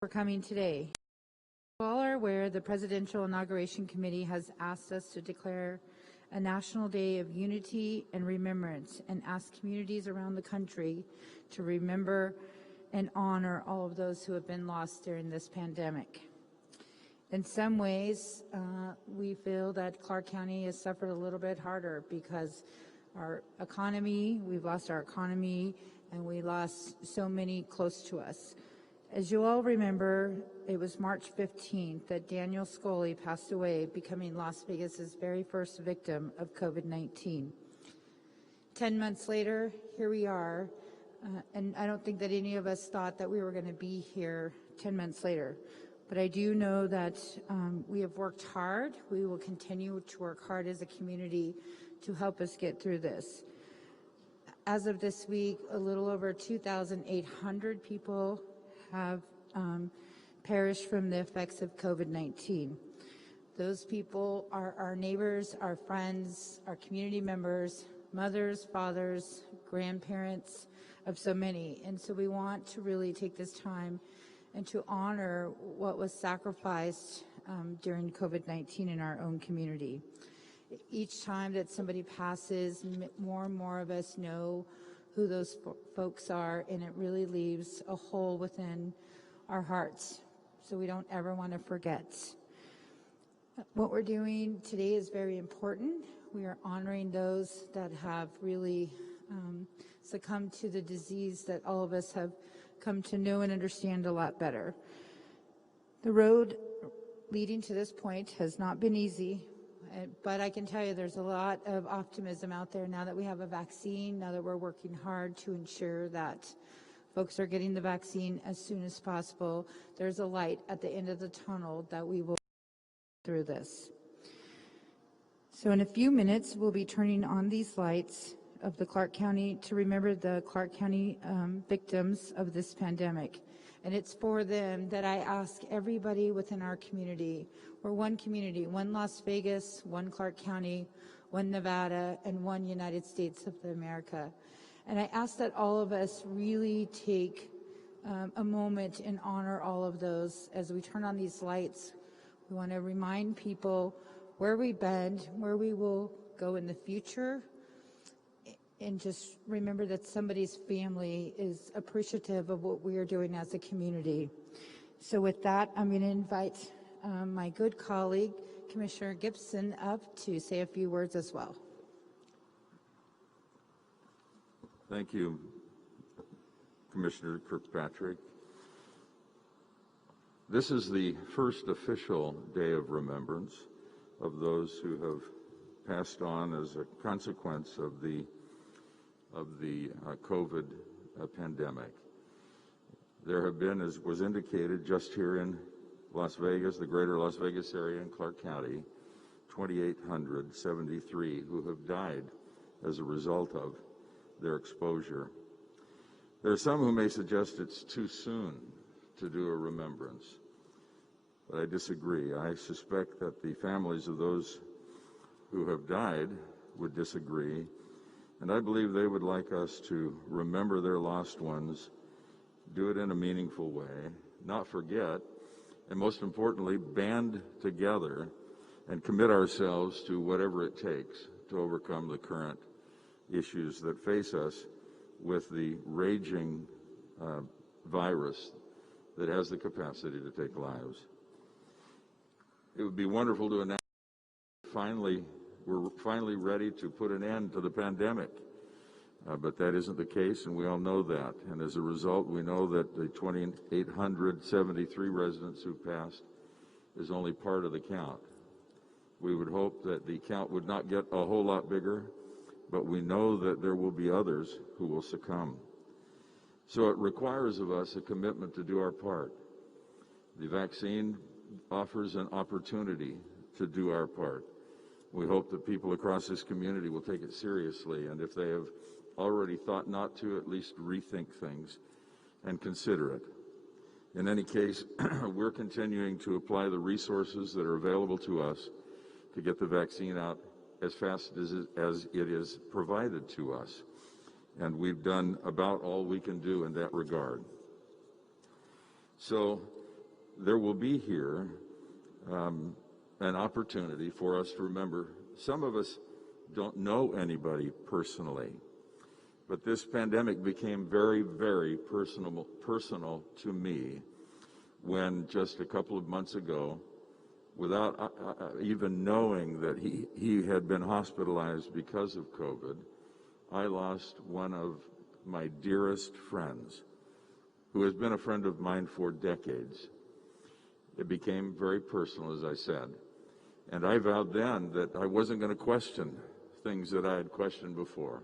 for coming today. You all are aware the Presidential Inauguration Committee has asked us to declare a National Day of Unity and Remembrance and ask communities around the country to remember and honor all of those who have been lost during this pandemic. In some ways, we feel that Clark County has suffered a little bit harder because we've lost our economy, and we lost so many close to us. As you all remember, it was March 15th that Daniel Scully passed away, becoming Las Vegas's very first victim of COVID-19. 10 months later, here we are, and I don't think that any of us thought that we were going to be here 10 months later. But I do know that we have worked hard. We will continue to work hard as a community to help us get through this. As of this week, a little over 2,800 people have perished from the effects of COVID-19. Those people are our neighbors, our friends, our community members, mothers, fathers, grandparents of so many. And so we want to really take this time and to honor what was sacrificed during COVID-19 in our own community. Each time that somebody passes, more and more of us know who those folks are, and it really leaves a hole within our hearts, so we don't ever want to forget. What we're doing today is very important. We are honoring those that have really succumbed to the disease that all of us have come to know and understand a lot better. The road leading to this point has not been easy, but I can tell you there's a lot of optimism out there now that we have a vaccine, now that we're working hard to ensure that folks are getting the vaccine as soon as possible. There's a light at the end of the tunnel that we will get through this. So in a few minutes, we'll be turning on these lights of the Clark County to remember the Clark County victims of this pandemic. And it's for them that I ask everybody within our community. We're one community, one Las Vegas, one Clark County, one Nevada, and one United States of America. And I ask that all of us really take a moment and honor all of those. As we turn on these lights, we want to remind people where we've been, where we will go in the future, and just remember that somebody's family is appreciative of what we are doing as a community. So with that, I'm going to invite my good colleague, Commissioner Gibson, up to say a few words as well. Thank you, Commissioner Kirkpatrick. This is the first official day of remembrance of those who have passed on as a consequence of the COVID pandemic. There have been, as was indicated just here in Las Vegas, the greater Las Vegas area in Clark County, 2,873 who have died as a result of their exposure. There are some who may suggest it's too soon to do a remembrance, but I disagree. I suspect that the families of those who have died would disagree, and I believe they would like us to remember their lost ones, do it in a meaningful way, not forget, and most importantly, band together and commit ourselves to whatever it takes to overcome the current issues that face us with the raging virus that has the capacity to take lives. It would be wonderful to announce we're finally ready to put an end to the pandemic, but that isn't the case, and we all know that. And as a result, we know that the 2,873 residents who passed is only part of the count. We would hope that the count would not get a whole lot bigger, but we know that there will be others who will succumb. So it requires of us a commitment to do our part. The vaccine offers an opportunity to do our part. We hope that people across this community will take it seriously, and if they have already thought not to, at least rethink things and consider it. In any case, we're continuing to apply the resources that are available to us to get the vaccine out as fast as it is provided to us. And we've done about all we can do in that regard. So there will be here an opportunity for us to remember. Some of us don't know anybody personally, but this pandemic became very, very personal to me when just a couple of months ago, without even knowing that he had been hospitalized because of COVID, I lost one of my dearest friends, who has been a friend of mine for decades. It became very personal, as I said. And I vowed then that I wasn't going to question things that I had questioned before.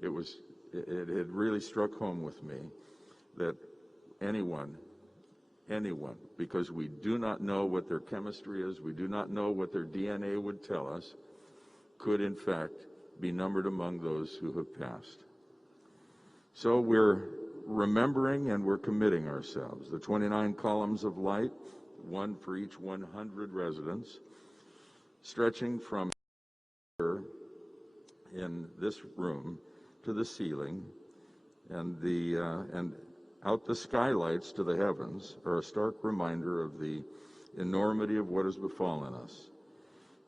It had really struck home with me that anyone, because we do not know what their chemistry is, we do not know what their DNA would tell us, could in fact be numbered among those who have passed. So we're remembering and we're committing ourselves. The 29 columns of light, one for each 100 residents, stretching from here in this room to the ceiling, and out the skylights to the heavens, are a stark reminder of the enormity of what has befallen us.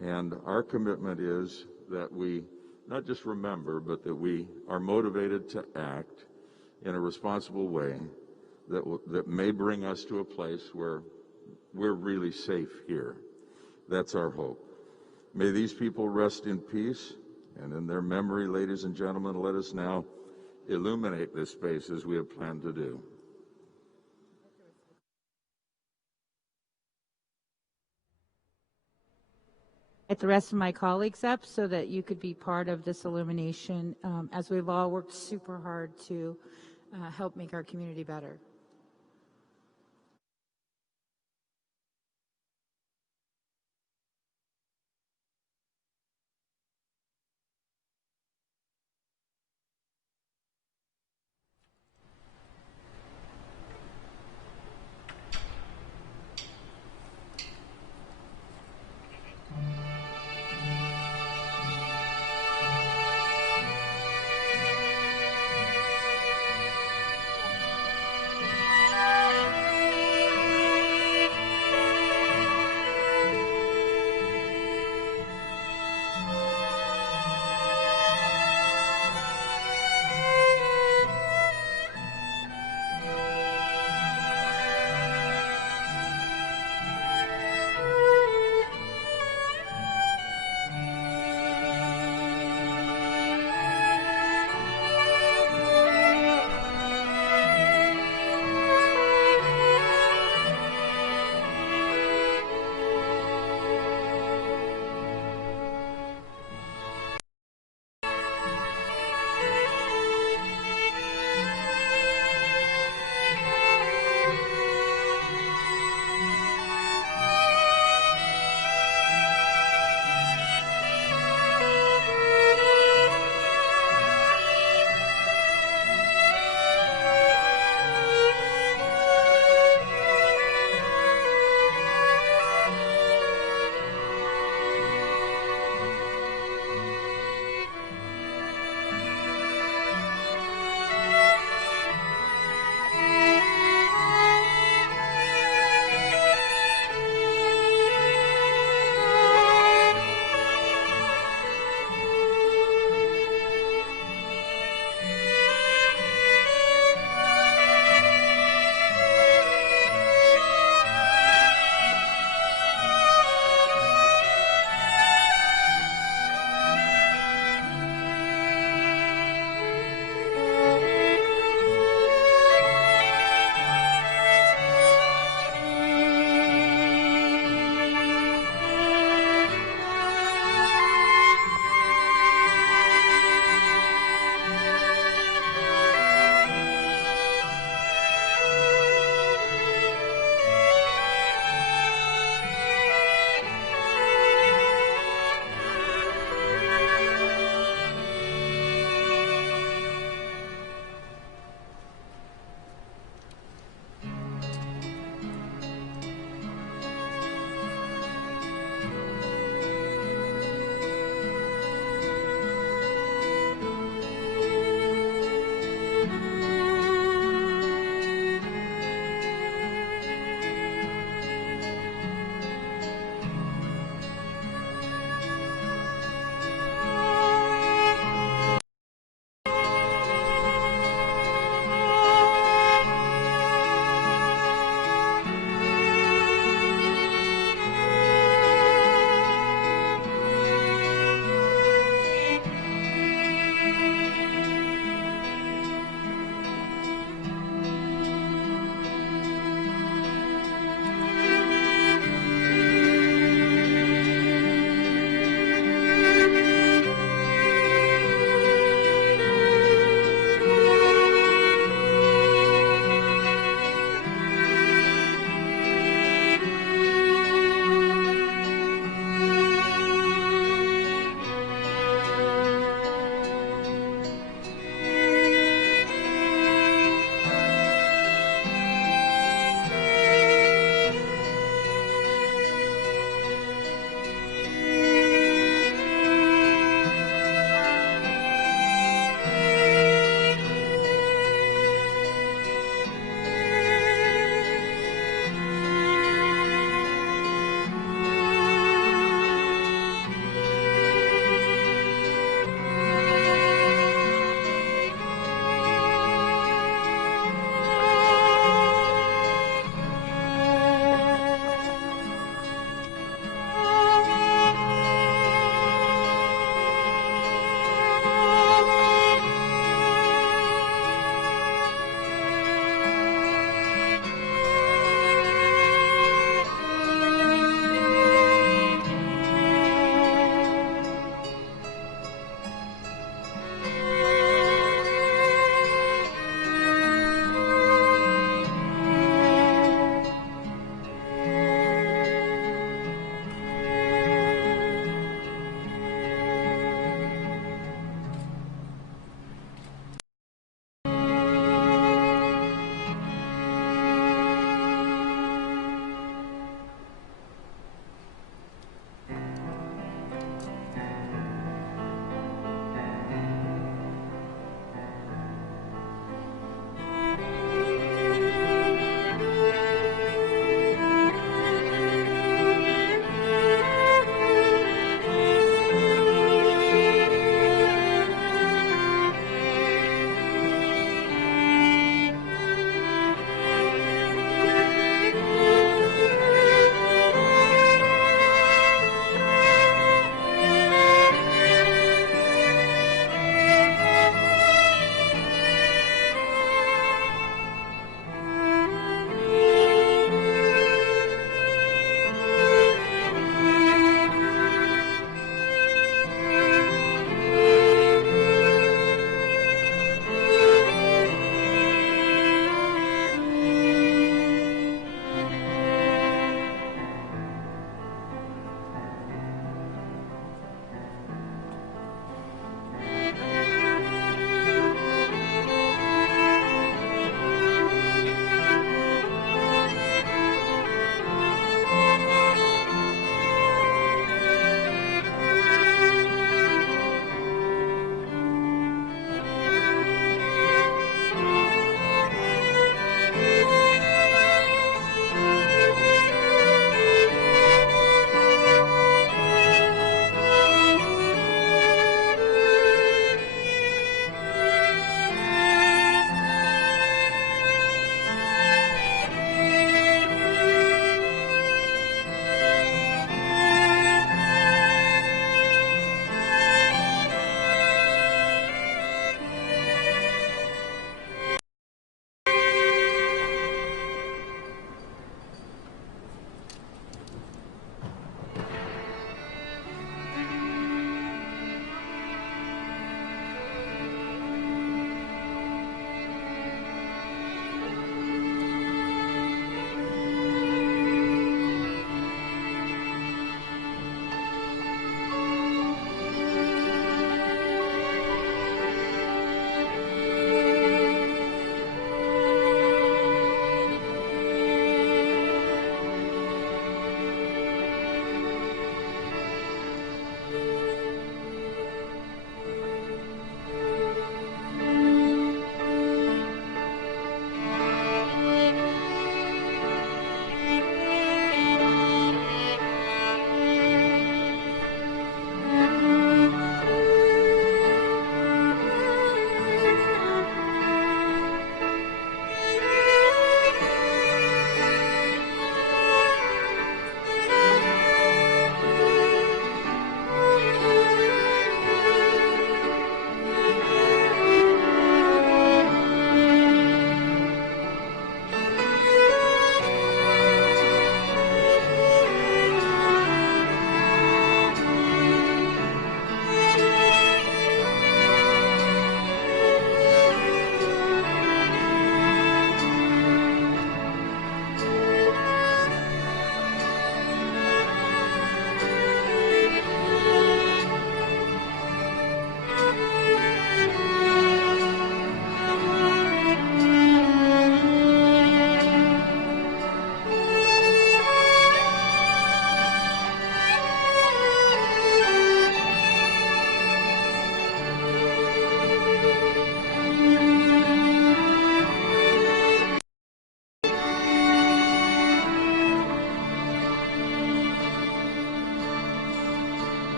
And our commitment is that we not just remember, but that we are motivated to act in a responsible way that may bring us to a place where we're really safe here. That's our hope. May these people rest in peace, and in their memory, ladies and gentlemen, let us now illuminate this space as we have planned to do. Get the rest of my colleagues up so that you could be part of this illumination, as we've all worked super hard to help make our community better.